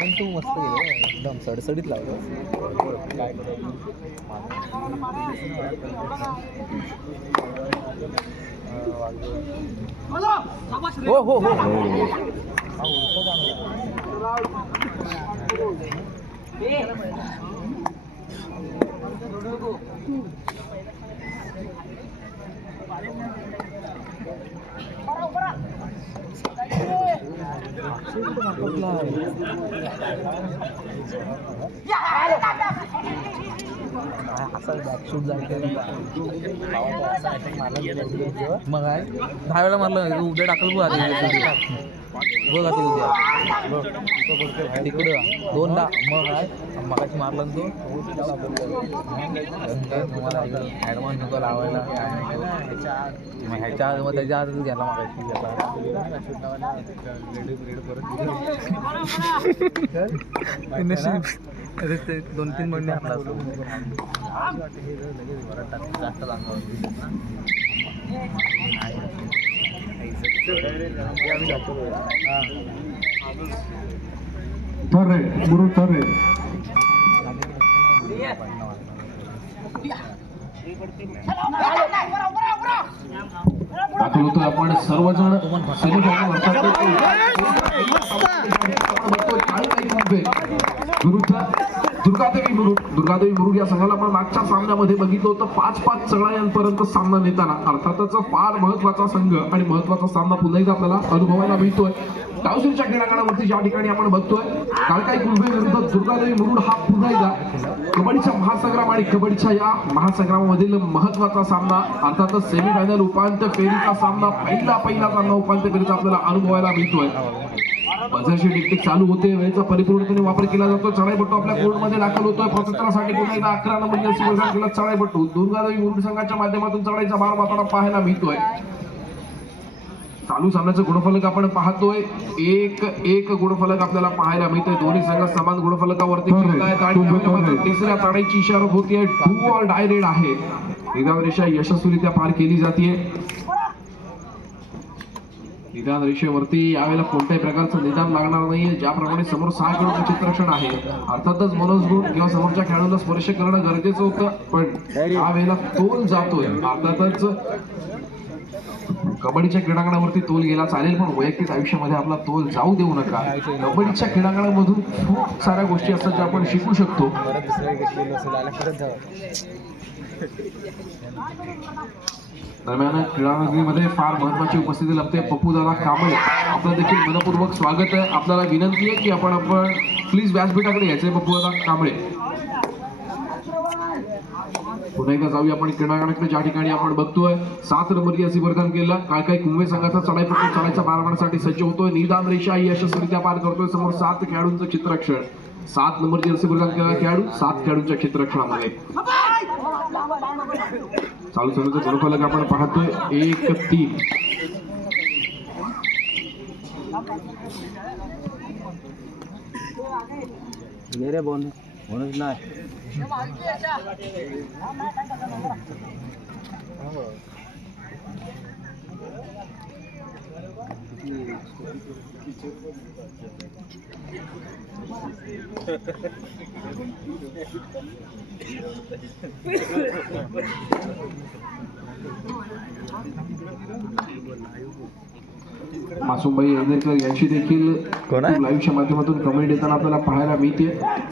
पण तू मस्त गेलं एकदम सडसडीत लागलं काय हो हो हो शूट मग आहे 10 वेळा मारलं उद्या टाकल बघ बघ आता उद्या तिकडं 2दा मग आहे मगाशी मारला तो तुम्हाला ॲडव्हान्स नको लावायला मग ह्याच्या मग त्याच्या आधीच घ्यायला मागायची अरे ते 2-3 महिने आपला जास्त ठरे गुरु ठरे दाखल होतोय आपण सर्वजण दुर्गादेवी मुरुड या संघाला आपण मागच्या सामन्यामध्ये बघितलं होतं 5-5 सगळ्यांपर्यंत सामना नेताना अर्थातच फार महत्वाचा संघ आणि महत्वाचा सामना पुन्हा एकदा आपल्याला अनुभवायला मिळतोय डावसरीच्या क्रीडांगणावरती ज्या ठिकाणी आपण बघतोय काळकाई कुंभे विरुद्ध दुर्गादेवी मुरुड हा पुन्हा एकदा कबड्डीचा महासंग्राम आणि कबड्डीच्या या महासंग्रामामधील महत्वाचा सामना अर्थातच सेमीफायनल उपांत्य फेरीचा सामना पहिला सामना उपांत्य फेरीचा आपल्याला अनुभवायला मिळतोय बझरची टिकटिक चालू होते वेळेचा परिपूर्णपणे वापर केला जातो चढाईपट्टू आपल्या कोर्टमध्ये दाखल होतोय प्रत्येकासाठी पुन्हा एकदा 11 नंबर चढाईपट्टू दुर्गादेवी मुरुड संघाच्या माध्यमातून चढाईचा भार माताना पाहायला मिळतोय चालू सामन्याचं गुणफलक आपण पाहतोय एक गुणफलक आपल्याला पाहायला मिळतोय दोन्ही संघ समान गुणफलकावरती खेळतायत आणि तिसऱ्या चढाईची इशारा होतीये डू ऑर डाय रेड आहे निदान रेषा यशस्वीरित्या पार केली जाते निदान रेषेवरती यावेळेला कोणत्याही प्रकारचं निदान लागणार नाहीये ज्याप्रमाणे समोर 6 खेळाडूंचं चित्रक्षण आहे अर्थातच मनोज गुण किंवा समोरच्या खेळाडूला स्पर्श करणं गरजेचं होतं पण यावेळेला तोल जातोय अर्थातच कबड्डीच्या क्रीडांगणावरती तोल गेला चालेल पण वैयक्तिक आयुष्यामध्ये आपला तोल जाऊ देऊ नका कबड्डीच्या क्रीडांगणामधून खूप साऱ्या गोष्टी असतात ज्या आपण शिकू शकतो दरम्यान क्रीडांगणामध्ये फार महत्वाची उपस्थिती लाभते पप्पूदादा कांबळे आपलं देखील मनपूर्वक स्वागत आहे आपल्याला विनंती आहे की आपण प्लीज व्यासपीठाकडे यायचंय पप्पूदादा कांबळे पुन्हा एकदा जाऊया आपण क्रीडांगणाकडे ज्या ठिकाणी आपण बघतोय 7 नंबरची अशी वर्धन केला काळकाई कुंभे संघाचा चढाईपट्टू चढाईचा पार मारण्यासाठी सज्ज होतोय निदान रेषा ही यशस्वीरित्या पार करतोय समोर 7 खेळाडूंचं चित्रक्षण 7 नंबरची अशी वर्धन केला खेळाडू 7 खेळाडूंच्या चित्रक्षणामध्ये चालू सामन्याचं गुणफलक आपण पाहतोय 1-3 मेरे बोनस नाही मासूमबाई ऐनेरकर यांची देखील लाईव्हच्या माध्यमातून कमेंट देताना आपल्याला पाहायला मिळते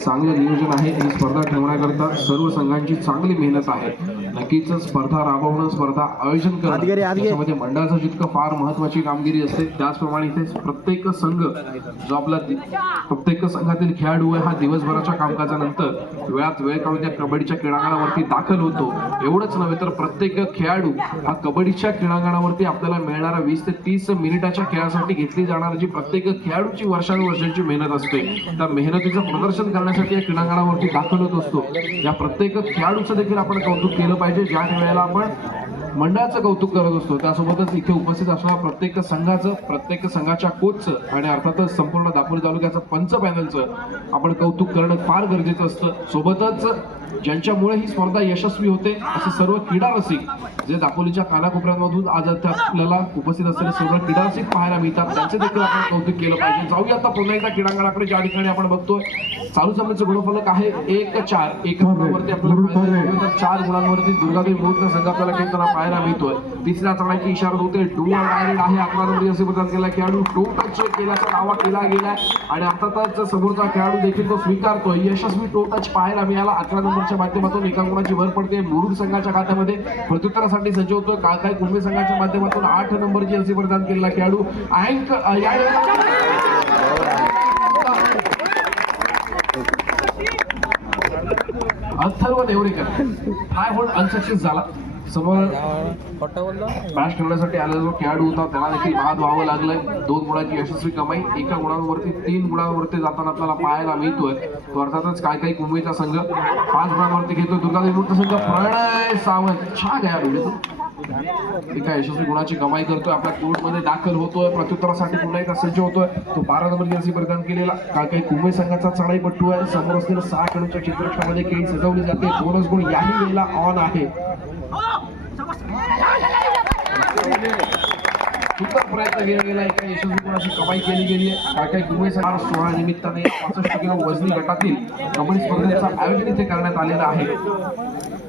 चांगलं नियोजन आहे ही स्पर्धा ठेवण्याकरता सर्व संघांची चांगली मेहनत आहे नक्कीच स्पर्धा राबवणं स्पर्धा आयोजन करणं त्याच्यामध्ये मंडळाचं जितकं फार महत्वाची कामगिरी असते त्याचप्रमाणे इथे प्रत्येक संघ जो आपला प्रत्येक संघातील खेळाडू आहे हा दिवसभराच्या कामकाजानंतर वेळात वेळ काढून त्या कबड्डीच्या क्रीडांगणावरती दाखल होतो एवढंच नव्हे तर प्रत्येक खेळाडू हा कबड्डीच्या क्रीडांगणावरती आपल्याला मिळणारा 20 ते 30 मिनिटाच्या खेळासाठी घेतली जाणारी जी प्रत्येक खेळाडूची वर्षानुवर्षांची मेहनत असते त्या मेहनतीचं प्रदर्शन करण्यासाठी या क्रीडांगणावरती दाखल होत असतो या प्रत्येक खेळाडूचं देखील आपण कौतुक केलं पाहिजे ज्या वेळेला आपण मंडळाचं कौतुक करत असतो. त्यासोबतच इथे उपस्थित असणाऱ्या प्रत्येक संघाचं, प्रत्येक संघाच्या कोचचं आणि अर्थातच संपूर्ण दापोली तालुक्याचं पंच पॅनलचं आपण कौतुक करणं फार गरजेचं असतं. सोबतच ज्यांच्यामुळे ही स्पर्धा यशस्वी होते असे सर्व क्रीडा रसिक जे दापोलीच्या कानाकोपऱ्यांमधून आज आपल्याला उपस्थित असलेले सर्व क्रीडा रसिक पाहायला मिळतात, त्यांचे देखील आपण कौतुक केलं पाहिजे. जाऊया आता पुन्हा एकदा क्रीडांगणाकडे, ज्या ठिकाणी आपण बघतोय चालू सामन्याचं गुणफलक आहे 1-4. एका गुणावरती आपल्याला 4 गुणांवरती दुर्गादेवी मुरुड संघ आपल्याला खेळताना पाहायला मिळतोय. तिसऱ्या चढाईची इशारा होते. डू ऑर डाय रेड आहे. 11 नंबरी असे प्रदान केला खेळाडू टो टच केल्याचा दावा केला गेलाय आणि अर्थातच समोरचा खेळाडू देखील तो स्वीकारतोय. यशस्वी टो टच पाहायला मिळाला. 11 नंबरच्या माध्यमातून एका गुणाची भर पडते मुरुड संघाच्या खात्यामध्ये. प्रत्युत्तरासाठी सज्ज होतोय काळकाई कुंभे संघाच्या माध्यमातून 8 नंबरची असे प्रदान केलेला खेळाडू अँक अथर्व नेवरेकर हाय होल्ड अनसक्सेस झाला. समोर मॅच खेळण्यासाठी आलेला जो खेळाडू होता त्याला देखील बाद व्हावं लागलंय. 2 गुणाची यशस्वी कमाई. एका गुणांवरती 3 गुणांवरती जाताना आपल्याला पाहायला मिळतोय. तो अर्थातच काही कुंभेचा संघ 5 गुणांवरती घेतोय. दुर्गादेवी मुरुड संघ प्रणय सावंत छा खेळाडू एका यशस्वी गुणाची कमाई करतोय. आपल्या कोर्टमध्ये दाखल होतोय. प्रत्युत्तरासाठी पुन्हा एकदा सज्ज होतोय. तो 12 नंबर जर्सी परिधान केलेला काही कुंभे संघाचा चढाईपट्टू आहे. समोर असलेल्या 6 खेळाडूंच्या चित्रपटामध्ये खेळ सजवली जाते. बोनस गुण याही वेळेला ऑन आहे. सुंदर प्रयत्न केला गेला. एका यशस्वी गुणाची कमाई केली गेली आहे. काही कुंभे संघ 16 निमित्ताने 65 किलो वजनी गटातील कबड्डी स्पर्धेचं आयोजन इथे करण्यात आलेलं आहे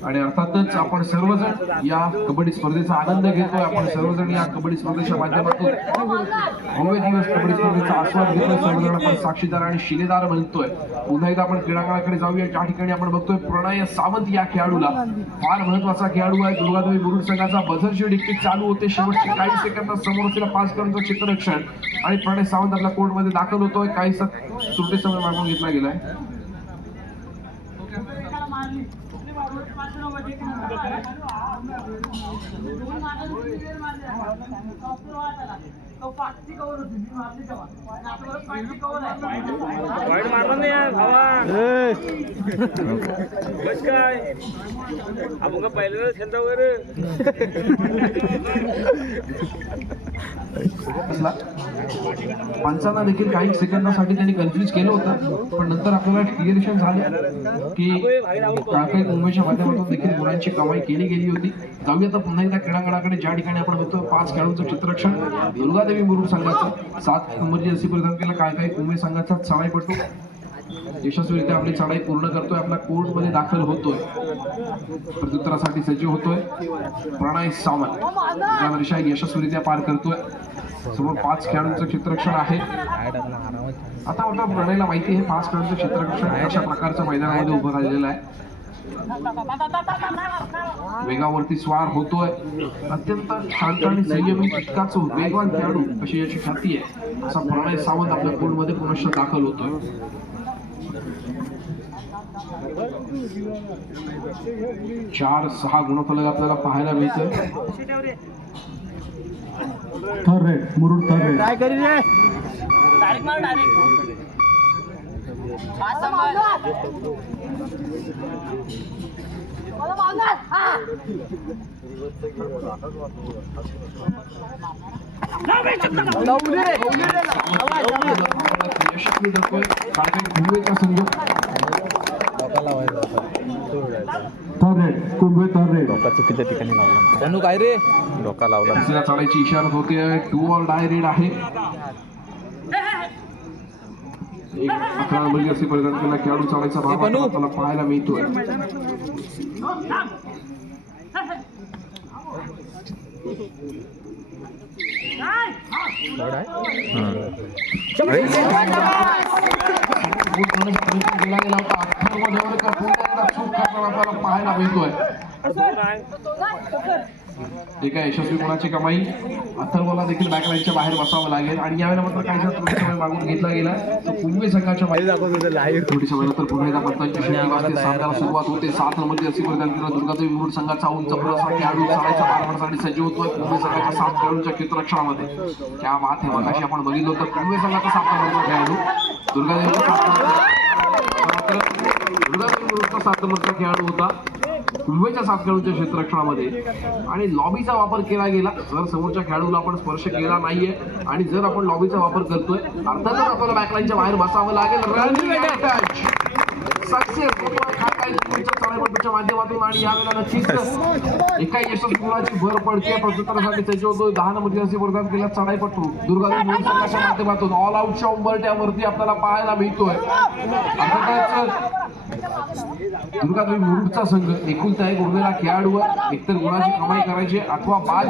आणि अर्थातच आपण सर्वजण या कबड्डी स्पर्धेचा आनंद घेतोय. आपण सर्वजण या कबड्डी स्पर्धेच्या माध्यमातून भव्य दिवस कबड्डी स्पर्धेचा आस्वाद घेतोय. सर्वजण आपण साक्षीदार आणि शिलेदार बनतोय. पुन्हा एकदा आपण क्रीडांगणाकडे जाऊया. ज्या ठिकाणी आपण बघतोय प्रणय सावंत या खेळाडूला फार महत्वाचा खेळाडू आहे. दुर्गादेवी मुरुड संघाचा बझरची डिक्टी चालू होते. शेवटचे काही सेकंदात समोर असलेल्या 5 खेळाडूंचं चित्ररक्षण आणि प्रणय सावंत आपल्या कोर्टमध्ये दाखल होतोय. काहीसा त्रुटी समय मागून घेतला गेलाय. पंचांना देखील काही सेकंदासाठी त्यांनी कन्फ्युज केलं होतं, पण नंतर आपल्याला क्लिअरेशन झालं की काळकाई मुंबईच्या माध्यमातून देखील गुणांची कमाई केली गेली होती. जाऊया आता पुन्हा एकदा क्रीडांगणाकडे, ज्या ठिकाणी आपण बघतो 5 खेळाडूंचं चित्ररक्षण दुर्गादेवी मुरुड संघाचं 7 नंबरची जर्सी परिधान केला काळकाई कुंभे संघाचा चढाईपटू यशस्वीरित्या आपली चढाई पूर्ण करतोय. आपल्या कोर्टमध्ये दाखल होतोय. प्रत्युत्तरासाठी सज्ज होतोय. प्रणय सावंत या वर्षा यशस्वीरित्या पार करतोय. समोर 5 खेळाडूंचं चित्ररक्षण आहे. आता वाटतं प्रणयला माहिती आहे 5 खेळाडूंचं चित्ररक्षण अशा प्रकारच्या मैदानामध्ये उभं राहिलेलं आहे. वेगावरती स्वार होतोय. अत्यंत शांत आणि संयमी तितकाच वेगवान खेळाडू अशी याची ख्याती आहे असा प्रणय सावंत आपल्या कोर्टमध्ये पुनश्च दाखल होतोय. 4-6 गुणफलक आपल्याला पाहायला मिळतं. Third raid Murud third red काय करी रे डायरेक्ट मार डायरेक्ट मला मांगा यशस्वी करतोय काळकाई कुंभेचा संघ. Third raid Kumbhe third red डोका चुकीच्या ठिकाणी लावला. त्यांनी काय रे डोका लावला. तिसऱ्या चढाईची इशारा होते. डू ऑर डाय रेड आहे. 11 नंबर जर्सी परिधान केला खेळाडू चढाईचा भाग आपल्याला पाहायला मिळतोय. पाहायला मिळतोय. एका यशस्वी गुणाची कमाई. अथर्वला देखील बॅकलाईनच्या बाहेर बसावं लागेल आणि यावेळेला मात्र काहीसा थोडी समय मागून घेतला गेला. कुंभे संघाच्या थोडी समयानंतर पुन्हा एकदा पत्तांची सामन्याला सुरुवात होते. 7 नंबर जर्सी परिधान केला दुर्गादेवी मुरुड संघाचा उंच पुरस्था खेळाडू चढाईचा मारण्यासाठी सज्ज होतोय. कुंभे संघाच्या 7 खेळाडूंच्या चित्ररक्षणामध्ये क्या बात आहे. मगाशी आपण बघितलं होतं कुंभे संघाचा 7 नंबरचा खेळाडू दुर्गादेवीचा 7 नंबरचा खेळाडू होता. कुंभेच्या 7 खेळाडूंच्या क्षेत्ररक्षणामध्ये आणि लॉबीचा वापर केला गेला. जर समोरच्या खेळाडूला आपण स्पर्श केला नाहीये आणि जर आपण लॉबीचा वापर करतोय अर्थातच आपल्याला बॅकलाईनच्या बाहेर बसावं लागेल. रनिंग टच सक्सेस चढाईपट्टूच्या माध्यमातून आणि यावेळेला नक्कीच एका यशस्वी गुणाची भर पडते. प्रत्युत्तरासाठी त्याची होतो 10 नंबरची असे प्रदान केला चढाईपट्टू दुर्गादेवी मोहोळ संघाच्या माध्यमातून ऑल आउटच्या उंबरट्यावरती आपल्याला पाहायला मिळतोय. अर्थातच दुर्गादेवी मुरुडचा संघ एकुलता एक उरलेला खेळाडूवर एकतर गुणाची कमाई करायची अथवा बाद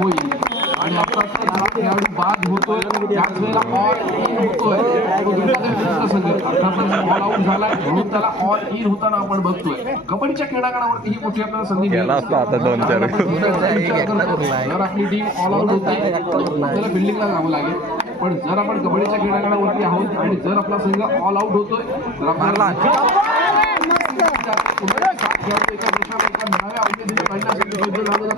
होईल आणि आता खेळाडू बाद होतोय त्याच वेळेला ऑल इन होतोय. दुर्गादेवी संघ अर्थातच ऑल आउट झाला म्हणून त्याला ऑल इन होताना आपण बघतोय. कबड्डीच्या क्रीडांगणावरती ही मोठी आपल्याला संधी गेला असता आता 2-4 जर आपली टीम ऑल आउट होते आपल्याला बिल्डिंगला जावं लागेल. पण जर आपण कबड्डीच्या क्रीडांगणावरती आहोत आणि जर आपला संघ ऑल आउट होतोय तर आपल्याला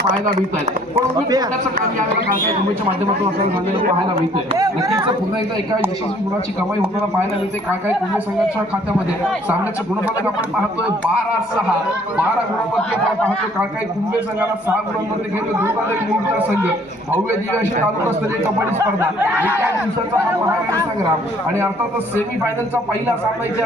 पाहायला मिळत आहेत. पण त्याचं काम यावेळेला काय मुंबईच्या माध्यमातून आपल्याला झालेलं पाहायला मिळतंय. नक्कीच पुन्हा एकदा एका यशस्वी गुणाची कमाई होताना पाहायला मिळते. काय कुंभे संघाच्या खात्यामध्ये सामन्याचे गुणफलक आपण पाहतोय 12-6 12 गुणांवरती आपण पाहतोय. काय कुंभे संघाला 6 गुणांवरती घेतो दुर्गादेवी मुरुडचा संघ. भव्य दिव्याशी तालुकास्तरीय कबड्डी स्पर्धा एका दिवसाचा हा महाराणी संग्राम आणि अर्थातच सेमी फायनलचा पहिला सामना इथे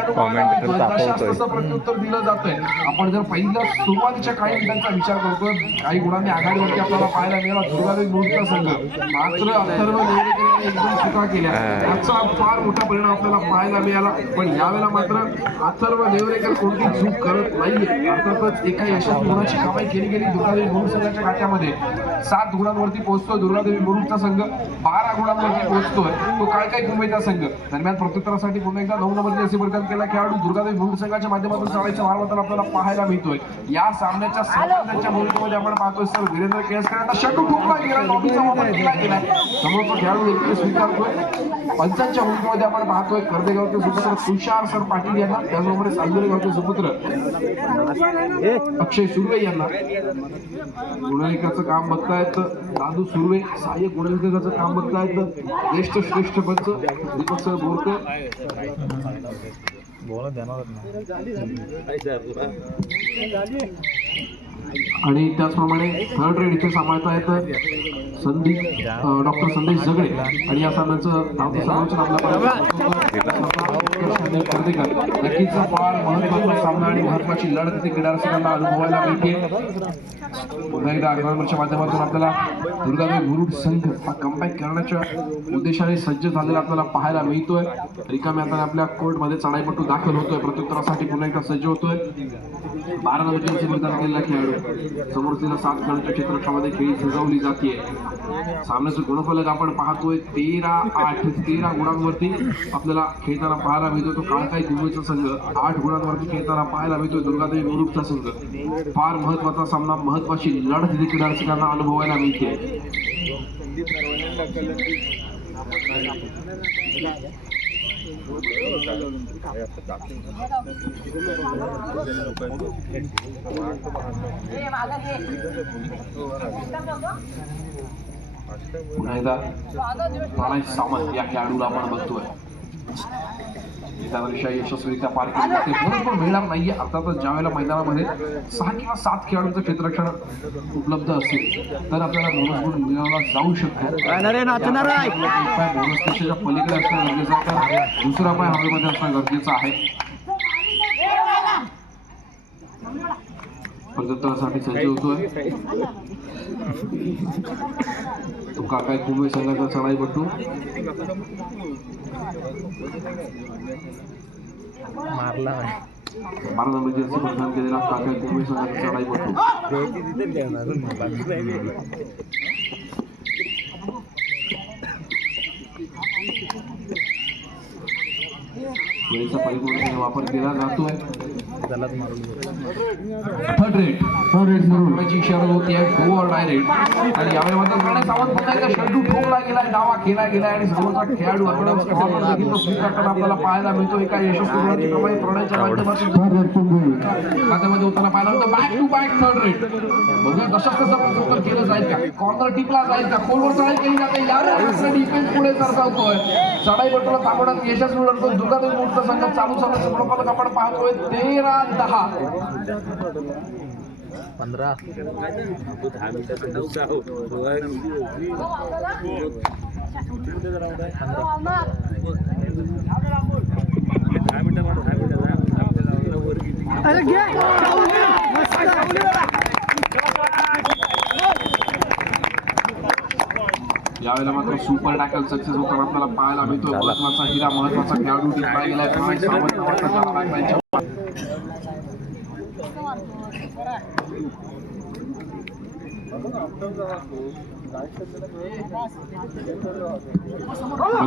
तसं प्रत्युत्तर दिलं जातंय. आपण जर पहिल्या सुरुवातीच्या काही मिनिटांचा विचार करतोय काही गुणांनी आघाडीवरती आपल्याला पाहायला मिळाला दुर्गादेवी मुरुडचा संघ. मात्र अथर्व नेवरेकर यांनी एकदम चुका केल्या त्याचा फार मोठा परिणाम आपल्याला पाहायला मिळाला. पण यावेळेला मात्र अथर्व नेवरेकर कोणती चूक करत नाहीये. अर्थातच एका यशस्वी गुणाची कमाई केली गेली दुर्गादेवी मुरुड संघाच्या खात्यामध्ये. 7 गुणांवरती पोहोचतोय दुर्गादेवी मुरुडचा संघ. 12 गुणांवरती पोहोचतोय तो काय कुंभेचा संघ. दरम्यान प्रत्युत्तरासाठी पुन्हा एकदा 9 नंबरची असे बलिदान केला खेळाडू दुर्गादेवी मुरुड संघाच्या माध्यमातून चढाईच्या मार्गावर आपल्याला पाहायला मिळतोय. या सामन्याच्या सामन्याच्या भूमिकेमध्ये आपण पाहतोय सर वीरेंद्र केसकर आता षटू ठोकला गेला लॉबीचा वापर केला गेला. समोरचा खेळाडू देखील स्वीकारतोय. पंचांच्या भूमिकेमध्ये आपण पाहतोय कर्देगावचे सुपुत्र तुषार सर पाटील यांना त्याचबरोबर सालगरेगावचे सुपुत्र अक्षय सुर्वे यांना. गुणलेखाचं काम बघतायत दादू सुर्वे. सहाय्यक गुणलेखाचं काम बघतायत ज्येष्ठ श्रेष्ठ पंच दीपक सर बोरकर. आणि त्याचप्रमाणे थर्ड रेड इथे सांभाळतायत डॉक्टर संदेश झगडे आणि या सामन्याचं धावतं सर्वोच्च आपल्या नक्कीच फार महत्वाचा सामना आणि महत्वाची लढत इथे क्रीडा रसिकांना अनुभवायला मिळते. पुन्हा एकदा 11 नंबरच्या माध्यमातून आपल्याला दुर्गादेवी मुरुड संघ हा कमबॅक करण्याच्या उद्देशाने सज्ज झालेला आपल्याला पाहायला मिळतोय. रिकाम्या हाताने आपल्या कोर्टमध्ये चढाईपट्टू दाखल होतोय. प्रत्युत्तरासाठी पुन्हा एकदा सज्ज होतोय. 12 नंबरची बलिदान केलेला खेळाडू समोर तिला 7 खेळाडूच्या क्षेत्ररक्षणामध्ये खेळी सजवली जाते. सामन्याचं गुणफलक आपण पाहतोय 13-8 13 गुणांवरती आपल्याला खेळताना पाहायला मिळतो. तो काळकाई कुंभेचा संघ 8 गुणांवरती खेळताना पाहायला मिळतोय दुर्गादेवी मुरुडचा संघ. फार महत्वाचा सामना महत्वाची लढत देखील क्रीडा रसिकांना अनुभवायला मिळते. पुन्हा एकदा प्रणय सावंत या खेळाडूला आपण बघतोय त्याविषयी यशस्वीरित्या पार केली पण मिळणार नाहीये. अर्थातच ज्या वेळेला मैदानामध्ये 6 किंवा 7 खेळाडूंचं क्षेत्ररक्षण उपलब्ध असेल तर आपल्याला बोनस गुण मिळवला जाऊ शकतो. बोनस पेक्षाच्या पलीकडे असणं गरजेचं आहे. दुसरा पाय हवेमध्ये असणं गरजेचं आहे. प्रत्युत्तरासाठी सज्ज होतोय तो काकाय कुंभे संघाचा चढाईपट्टू. मारला 12 नंबरची असे प्रदान केलेला काकाय कुंभे संघाचा चढाईपट्टू. वेळेचा परिपूर्णपणे वापर केला जातोय. थर्ड रेड मुरुडची इशारा होती आहे गो ऑर डायरेक्ट आणि यावेळी मात्र प्रणय सावंत पुन्हा एकदा षटू ठोकला गेलाय दावा केला गेलाय आणि समोरचा खेळाडू अकरांश वापर देखील तो स्वीकारताना आपल्याला पाहायला मिळतो. एका यशस्वी गुणाची कमाई प्रणयच्या माध्यमातून खात्यामध्ये होताना पाहायला मिळतो. Back to back third raid बघूया तशाच कसं प्रत्युत्तर केलं जाईल का. कॉर्नर टिपला जाईल का. खोलवर चढाई केली जाते. यावेळी डिफेन्स पुढे सरसावतोय. चढाईपट्टूला थांबवण्यात यशस्वी लढतो दुर्गादेवी मुरुडचा संघ. चालू सामन्याचं गुणफलक आपण पाहतोय 13-10 15 यावेळेला मात्र सुपर टॅकल सक्सेस होताना आपल्याला पाहायला मिळतोय. महत्वाचा हिरा, महत्वाचा खेळाडू टिकला गेलाय. प्रणय सावंत नावाचा त्याला लागलाय.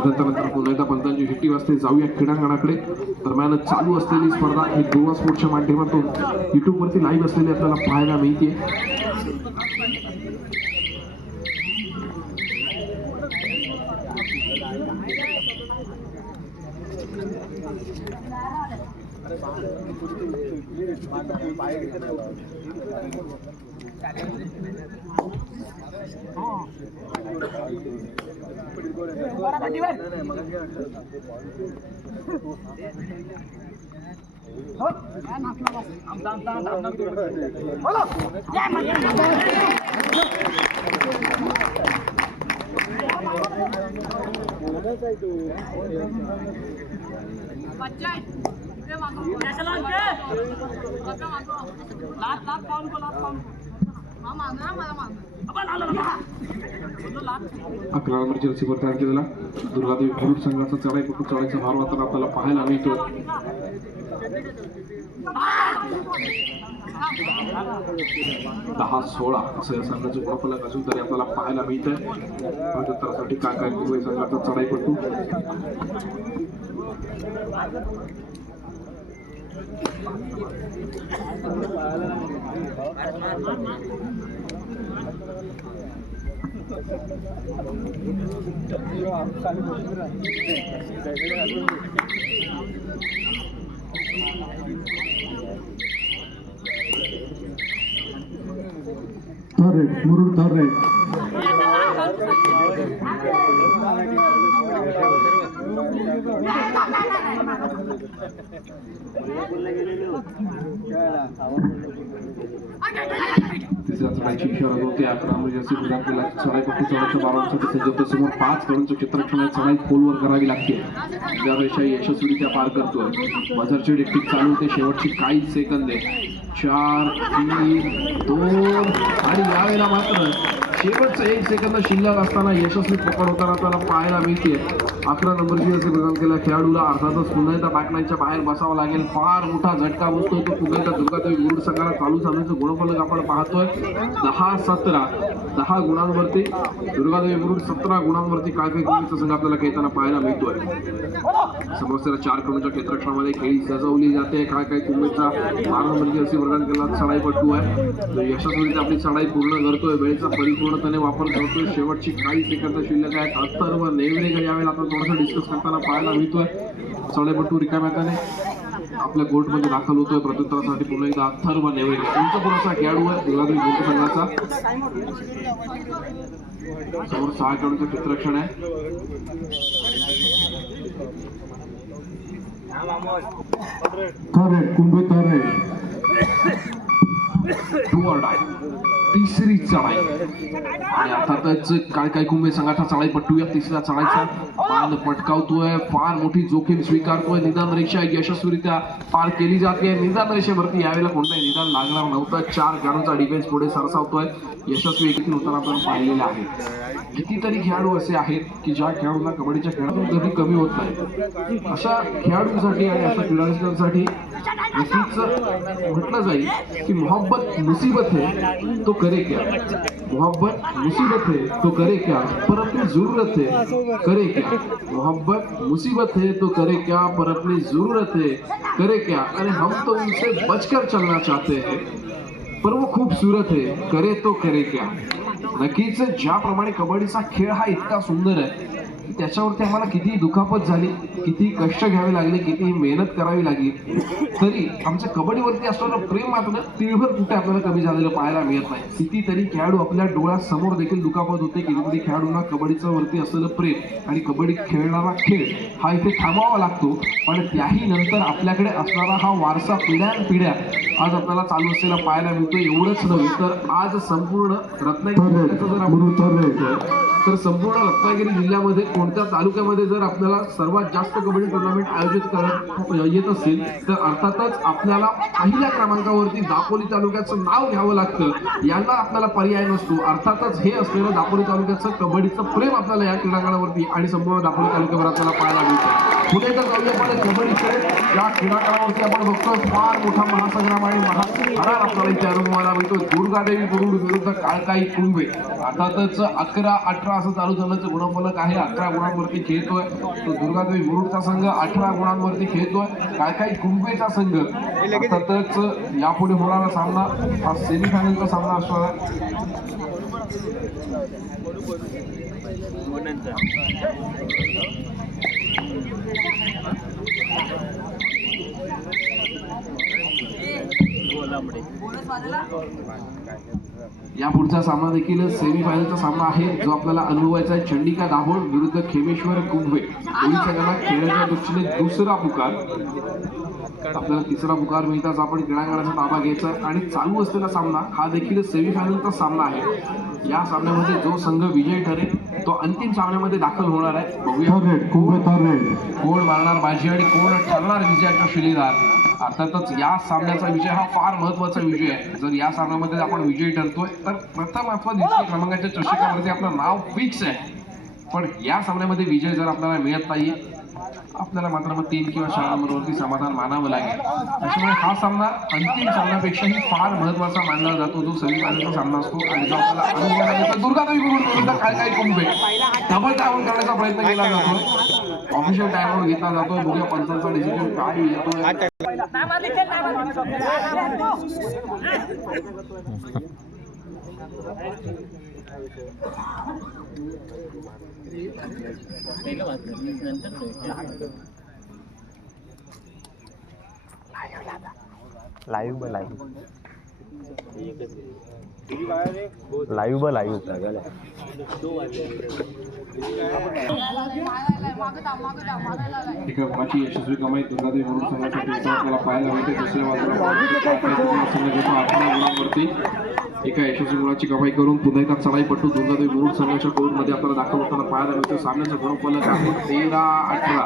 त्यानंतर पुन्हा एकदा पंतांची शिट्टी वाजते. जाऊया क्रीडांगणाकडे. दरम्यान चालू असलेली स्पर्धा ही गोवा स्पोर्ट्सच्या माध्यमातून युट्यूब वरती लाईव्ह असलेली आपल्याला पाहायला मिळते. अकरा नंबरची रसी तयार केलेला दुर्गादेवी मुरुड संघाचा चढाईपटू चढाईचा भार वातावरण आपल्याला पाहायला मिळतो. 10-16 असं या संघाचे गुणफलक असून तरी आपल्याला पाहायला मिळतंय. त्यासाठी काय काय केलं संघाचा चढाईपटू. Third raid Murud third raid. तिसऱ्या चढाईची इशारा होते. 11 नंबर जर्सी प्रदान केला. चढाईपट्टी चढाईच्या 12 संघ समोर 5 कडूनचं क्षेत्ररक्षण चढाई खोलवर करावी लागते. ज्या रेषा यशस्वीरित्या पार करतोय. बझरची टिक चालू होते. शेवटची काही सेकंद 4, 3, 2 आणि यावेळेला मात्र शेवटचं 1 सेकंद शिल्लक असताना यशस्वी पकड होताना आपल्याला पाहायला मिळते. 11 नंबरची जसे प्रदान केला खेळाडूला अर्थातच पुन्हा एकदा बॅकलाईनच्या बाहेर बसावं लागेल. फार मोठा झटका बसतोय तो पुन्हा एकदा दुर्गादेवी मुरुड संघाला चालू झाल्याचं गुणफलक आपण पाहतोय. 10-17 10 गुणांवरती दुर्गादेवी मुरुड 17 गुणांवरती काय संघ आपल्याला खेळताना पाहायला मिळतोय. समोरच्या 4 कडूनच्या क्षेत्ररक्षणामध्ये खेळी सजवली जाते. काय कुंभेचा 12 नंबरची जसे प्रदान केला चढाईपटू आहे. यशस्वीरित्या आपली चढाई पूर्ण करतोय. वेळेचा परिपूर्णपणे वापर करतोय. शेवटची काही सेकंद शिल्लक आहेत. अथर्व नेवरेकर यावेळेला आपण थोडंसं डिस्कस करताना पाहायला मिळतोय. चढाईपटू रिकाम्या हाताने आपल्या कोर्टमध्ये दाखल होतोय. प्रत्युत्तरासाठी पुन्हा एकदा अथर्व नेवरेकर उंच पुरेसा खेळाडू आहे दुर्गादेवी मुरुड संघाचा. समोर 6 खेळाडूंचं क्षेत्ररक्षण आहे. Third raid Kumbhe third raid. Do or die. तिसरी चढाई आणि अर्थातच काय कुंभे संघाचा चढाईपट्टू या तिसऱ्या चढाईचा मान पटकावतोय. फार मोठी जोखीम स्वीकारतोय. निदान रेषा यशस्वीरित्या पार केली जाते. निदान रेषेवरती यावेळेला कोणताही निदान लागणार नव्हतं. 4 खेळाडूंचा डिफेन्स पुढे सरसावतोय. यशस्वी एकत्रित होताना आपण पाहिलेलं आहे. कितीतरी खेळाडू असे आहेत की ज्या खेळाडूंना कबड्डीच्या खेळातून कधी कमी होत नाही. अशा खेळाडूंसाठी आणि अशा क्रीडारसिकांसाठी नक्कीच म्हटलं जाईल की मोहब्बत मुसीबत है तो करे क्या. मोहब्बत मुसीबत है तो करे क्या पर अपनी जरूरत है करे क्या. मोहब्बत मुसीबत है तो करे क्या पर अपनी जरूरत है करे क्या. आणि हम तो उनसे बचकर चलना चाहते हैं पर वो खूबसूरत है करे तो करे क्या. नक्कीच ज्याप्रमाणे कबड्डीचा खेळ हा इतका सुंदर आहे त्याच्यावरती आम्हाला किती दुखापत झाली, किती कष्ट घ्यावे लागले, किती मेहनत करावी लागली, तरी आमच्या कबड्डीवरती असणारं प्रेम मात्र तिळभर कुठे आपल्याला कमी झालेलं पाहायला मिळत नाही. कितीतरी खेळाडू आपल्या डोळ्यासमोर देखील दुखापत होते, कितीतरी खेळाडूंना कबड्डीच्या वरती असलेलं प्रेम आणि कबड्डी खेळणारा खेळ हा इथे थांबवावा लागतो. पण त्याही नंतर आपल्याकडे असणारा हा वारसा पिढ्यानपिढ्या आज आपल्याला चालू असलेला पाहायला मिळतो. एवढंच नव्हे तर आज संपूर्ण रत्नागिरी जिल्ह्याचं जर आपण विचार केला तर संपूर्ण रत्नागिरी जिल्ह्यामध्ये कोणत्या तालुक्यामध्ये जर आपल्याला सर्वात जास्त कबड्डी टुर्नामेंट आयोजित करण्यात येत असेल तर अर्थातच आपल्याला पहिल्या क्रमांकावरती दापोली तालुक्याचं नाव घ्यावं लागतं. यांना आपल्याला पर्याय नसतो. अर्थातच हे असलेलं दापोली तालुक्याचं कबड्डीचं प्रेम आपल्याला या क्रीडांगणावरती आणि संपूर्ण दापोली तालुक्यावर आपल्याला पाहायला मिळतं. पुढे तर जाऊया आपण कबड्डीचे या क्रीडांगणावरती आपण बघतोय फार मोठा महासंग्राम आणि महाथरार आपल्याला इथे अनुभवायला मिळतो. दुर्गादेवी बुरुड विरुद्ध काळकाई कुंभे. अर्थातच 11-18 असं चालू झाल्याचं गुणफलक आहे. 11 गुणांवरती खेळतोय तो दुर्गादेवी बुरुडचा संघ, 18 गुणांवरती खेळतोय काळकाई कुंभेचा संघ. अर्थातच यापुढे होणारा सामना हा सेमीफायनलचा सामना असणार आहे. या पुढचा सामना देखील सेमीफायनलचा सामना आहे जो आपल्याला अनुभवायचा आहे. चंडिका दाभोळ विरुद्ध खेमेश्वर कुंभे. दोन्ही संघांना खेळाच्या दृष्टीने दुसरा पुकार. आपल्याला तिसरा पुकार मिळताच आपण क्रीडांगणाचा ताबा घ्यायचा आणि चालू असलेला सामना हा देखील सेमीफायनलचा सामना आहे. या सामन्यामध्ये जो संघ विजयी ठरेल तो अंतिम सामन्यामध्ये दाखल होणार आहे. कोण मारणार बाजी आणि कोण ठरणार विजयाचा शिलेदार. अर्थातच या सामन्याचा विजय हा फार महत्वाचा विजय आहे. जर या सामन्यामध्ये आपण विजयी ठरतोय तर प्रथम अथवा द्वितीय क्रमांकाच्या चषकावरती आपलं नाव फिक्स आहे. पण या सामन्यामध्ये विजय जर आपल्याला मिळत नाही आपल्याला मात्र मग 3 किंवा 4 नंबरवरती समाधान मानावं लागेल. त्याच्यामुळे हा सामना अंतिम सामन्यापेक्षाही फार महत्वाचा मानला जातो जो सेमीफायनलचा सामना असतो आणि जो आपल्याला अनुभवायला मिळतो. दुर्गादेवी बुरुड विरुद्ध काळकाई कुंभे. डबल टायमआउट करण्याचा प्रयत्न केला जातोय. ऑफिशियल टायमआउट घेतला जातोय. बघूया पंचांचा डिसिजन काय येतोय. लाईव्ह एका गटाची यशस्वी कमाई दुर्गादेवी बुरुड संघासाठी आपल्याला पाहायला मिळते. दुसऱ्या बाजूला संघ घेतो 18 गुणांवरती एका यशस्वी गुणाची कमाई करून पुन्हा एकदा चढाईपट्टू दुर्गादेवी बुरुड संघाच्या कोर्टमध्ये आपल्याला दाखल होताना पाहायला मिळतं. सामन्याचा गुणफलक आहे 13-18.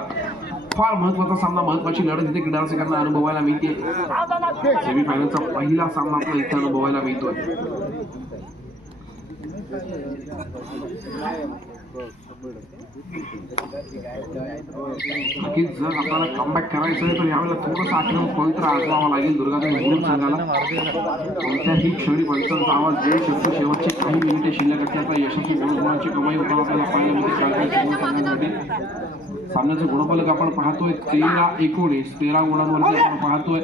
फार महत्वाचा सामना, महत्वाची लढत इथे क्रीडा रसिकांना अनुभवायला मिळते. सेमीफायनलचा पहिला सामना आपल्याला इथे अनुभवायला मिळतोय. नक्कीच जर आपल्याला कमबॅक करायचं आहे तर यावेळेला थोडंसं आक्रमक पवित्र आजमावं लागेल दुर्गादेवी बुरुड संघाला. कोणत्याही क्षणी पंचांचा आवाज देऊ शकतो. शेवटची काही मिनिटे शिल्लक असल्याचा यशस्वी गुणाची कमाई होताना आपल्याला पाहायला मिळते काळकाई संघासाठी. सामन्याचं गुणफलक आपण पाहतोय 13-19. 13 गुणांवरती आपण पाहतोय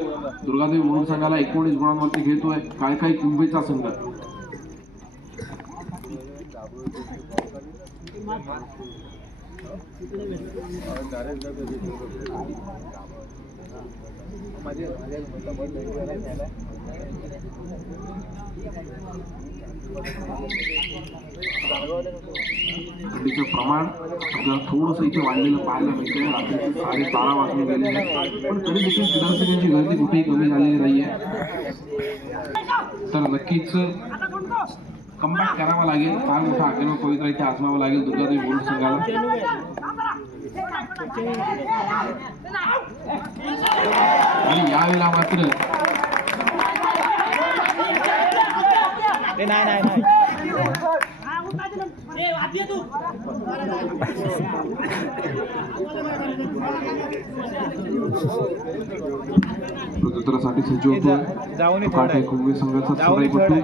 दुर्गादेवी बुरुड संघाला 19 गुणांवरती घेतोय काळकाई कुंभेचा संघ. थंडीचं प्रमाण आपल्याला थोडंसं इथे वाढलेलं पाहायला मिळतंय. रात्रीचे 12:30 वाजून गेले आहेत पण तरी देखील क्रीडारसिकांची गर्दी कुठेही कमी झालेली नाहीये. तर नक्कीच कमबॅक करावा लागेल. फार मोठा आक्रमक पवित्र इथे आजमावा लागेल दुर्गादेवी बुरुड संघाला. आणि यावेळेला मात्र प्रत्युत्तरासाठी सज्ज होतो काळकाई कुंभे संघाचा चढाईपट्टू.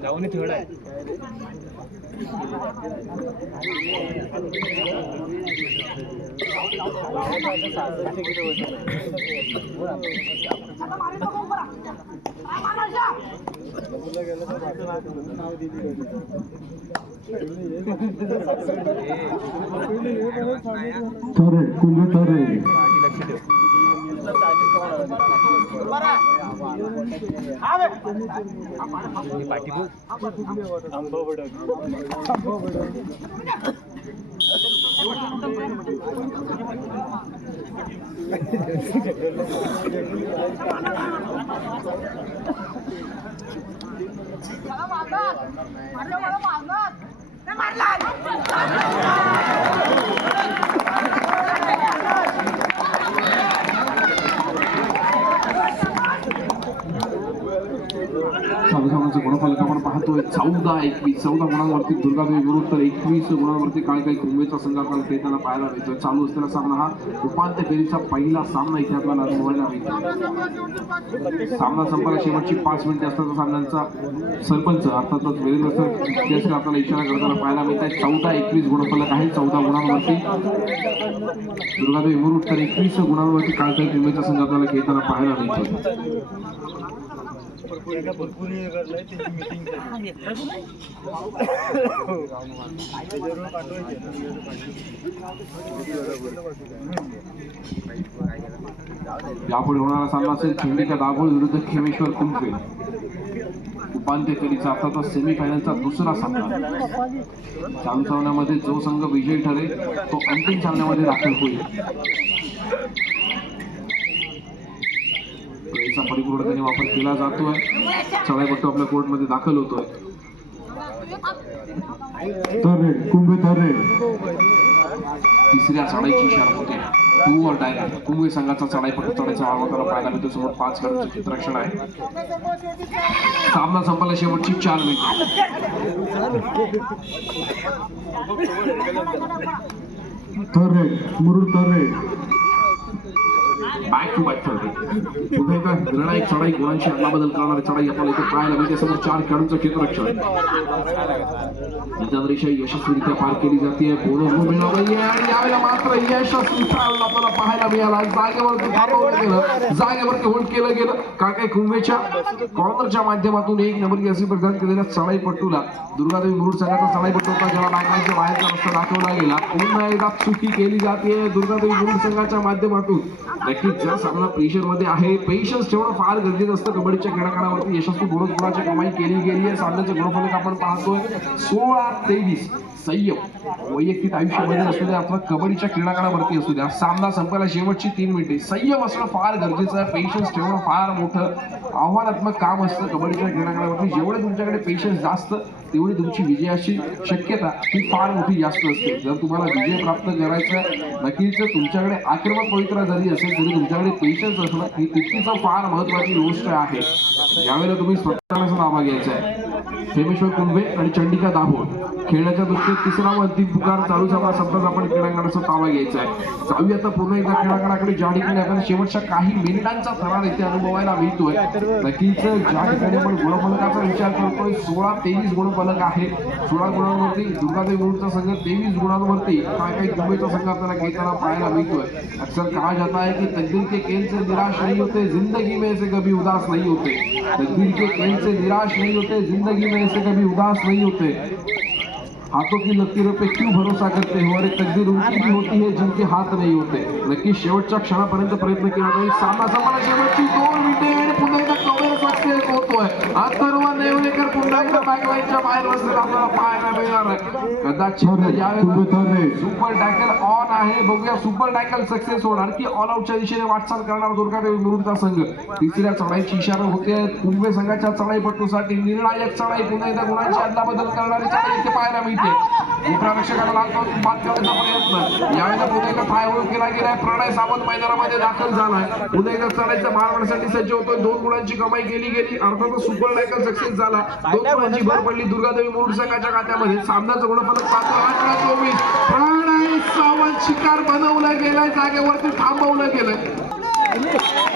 जाऊन थोडा थर्ड कुंभे थर्ड सामन्याचं गुणफलक आपण पाहतोय 14-21. 14 गुणांवरती दुर्गादेवी विरुद्ध 21 गुणांवरती काळकाई कुंभेचा संघ आपल्याला खेळताना पाहायला मिळतोय. चालू असलेला सामना हा उपांत्य फेरीचा पहिला सामना इथे आपल्याला अनुभवायला मिळतो. सामना संपायला शेवटची 5 मिनिटे असताना सामन्यांचा सरपंच अर्थातच वीरेंद्र सर केसकर आपल्याला इशारा करताना पाहायला मिळत आहे. 14-21 गुणफलक आहे. 14 गुणांवरती दुर्गादेवी विरुद्ध तर 21 गुणांवरती काळकाई कुंभेचा संघ आपल्याला खेळताना पाहायला मिळतोय. यापुढे होणारा सामना असेल चंडिका दाभोळ विरुद्ध खेमेश्वर कुंभे. उपांत्य फेरीचा अर्थातच सेमीफायनलचा दुसरा सामना. चालू सामन्यामध्ये जो संघ विजयी ठरेल तो अंतिम सामन्यामध्ये दाखल होईल. प्लेचा परिपूर्णतेने वापर केला जातोय. चढाईपट्टू आपल्या कोर्टमध्ये दाखल होतोय. थर्ड कुंभे थर्ड तिसऱ्या चढाईची इशारा होते. 2 or die. कुंभे संघाचा चढाईपट्टू चढायचा आवाजाला पाहायला मिळतो. समोर 5 खेळाडूंचे चित्रक्षण आहे. सामना संपायला शेवटची 4 मिनिटे. थर्ड मुरुड थर्ड बॅक टू बॅक ठरते. पुन्हा एकदा निर्णायक चढाई गुणांशी अदलाबदल करणारी चढाई आपल्याला इथे पाहायला मिळते. समोर 4 खेळाडूंचं क्षेत्ररक्षण रेषा यशस्वीरित्या पार केली जाते. बोनस मिळाली आणि यावेळेला मात्र यशस्वी खेळाडूला आपल्याला पाहायला मिळाला. जागेवरती थांबवलं गेलं, जागेवरती होल्ड केलं गेलं. काळकाई कुंभेच्या कॉर्नरच्या माध्यमातून 1 नंबर असे प्रदान केलेल्या चढाईपट्टूला दुर्गादेवी मुरुड संघाचा चढाईपट्टू होता ज्याला नागराच्या बाहेरचा रस्ता दाखवला गेला. पुन्हा एकदा चुकी केली जाते दुर्गादेवी मुरुड संघाच्या माध्यमातून. नक्कीच जर सामना प्रेशर मध्ये आहे, पेशन्स ठेवणं फार गरजेचं असतं. कबड्डीच्या क्रीडांगणावरती यशस्वी बोनस गुणाची कमाई केली गेली आहे. सामन्याचे गुणफलक आपण पाहतोय 16-23. संयम वैयक्तिक आयुष्यामध्ये असू द्या अथवा कबड्डीच्या क्रीडांगणावरती असू द्या, सामना संपायला शेवटची 3 मिनिटे. संयम असणं फार गरजेचं आहे. पेशन्स ठेवणं फार मोठं आव्हानात्मक काम असतं कबड्डीच्या क्रीडांगणावरती. जेवढे तुमच्याकडे पेशन्स जास्त तेवढी तुमची विजयाची शक्यता ही फार मोठी जास्त असते. जर तुम्हाला विजय प्राप्त करायचा नक्कीच तुमच्याकडे आक्रमक पवित्रा जरी असेल तरी तुमच्याकडे पेशन्स असणं ही तितकीच फार महत्वाची गोष्ट आहे. यावेळेला तुम्ही स्वतःला नावा घ्यायचा आहे. खेमेश्वर कुंभे आणि चंडिका दाभोळ खेळण्याच्या दृष्टीत तिसरा व अंतिम पुकार चालू झाला शब्दात आपण क्रीडांगणाचा ताबा घ्यायचा आहे. जाऊया आता पुन्हा एकदा क्रीडांगणाकडे ज्या ठिकाणी आपण शेवटच्या काही मिनिटांचा थरार इथे अनुभवायला मिळतोय. नक्कीच ज्या ठिकाणी आपण गुणफलकाचा विचार करतोय 16-23 गुणफलक आहे. 16 गुणांवरती दुर्गादेवी मुरुडचा संघ, 23 गुणांवरती काळकाई कुंभेचा संघ आपल्याला घेताना पाहायला मिळतोय. अक्सर कहा जाता है कि तकदीर के खेल से निराश नहीं होते, जिंदगी में से कभी उदास नहीं होते. तकदीर के खेल से निराश नहीं होते, जिंदगी में से कभी उदास नहीं होते. हाथों की लकीरों पे क्यों भरोसा करते हो, अरे तकदीर उनकी भी होती है जिनके हाथ नहीं होते. नक्की शेवटच्या क्षणापर्यंत प्रयत्न केला जाईल. सामना संपला शेवटची 2 मिनिटे आणि पुन्हा एकदा कव्हर सक्सेस होतोय. अथर्व नेवलेकर पुन्हा एकदा बॅकलाईनच्या बाहेर बसलेला आपल्याला पाहायला मिळणार आहे. कदाचित यावेळेस सुपर टॅकल ऑन आहे. बघूया सुपर टॅकल सक्सेस होणार की ऑल आउटच्या दिशेने वाटचाल करणार दुर्गादेवी मुरुडचा संघ. तिसऱ्या चढाईची इशारा होते कुंभे संघाच्या चढाईपट्टूसाठी. निर्णायक चढाई पुन्हा एकदा गुणांची अदलाबदल करणारी चढाई इथे पाहायला मिळते. उपरारक्षकाला लागतो बाद करण्याचा प्रयत्न. यावेळेला पुन्हा एकदा पायवळ केला गेलाय. प्रणय सावंत मैदानामध्ये दाखल झालाय. पुन्हा एकदा चढाईचा मार मारण्यासाठी सज्ज होतोय. 2 गुणांची कमाई केली गेली. अर्थातच सुपर टॅकल सक्सेस झाला. 2 गुणांची भर पडली दुर्गादेवी मुरुड संघाच्या खात्यामध्ये. सामन्याचा गुणफलक 17-24. प्रणय सावंत शिकार बनवलं गेलाय, जागेवरती थांबवलं गेलंय.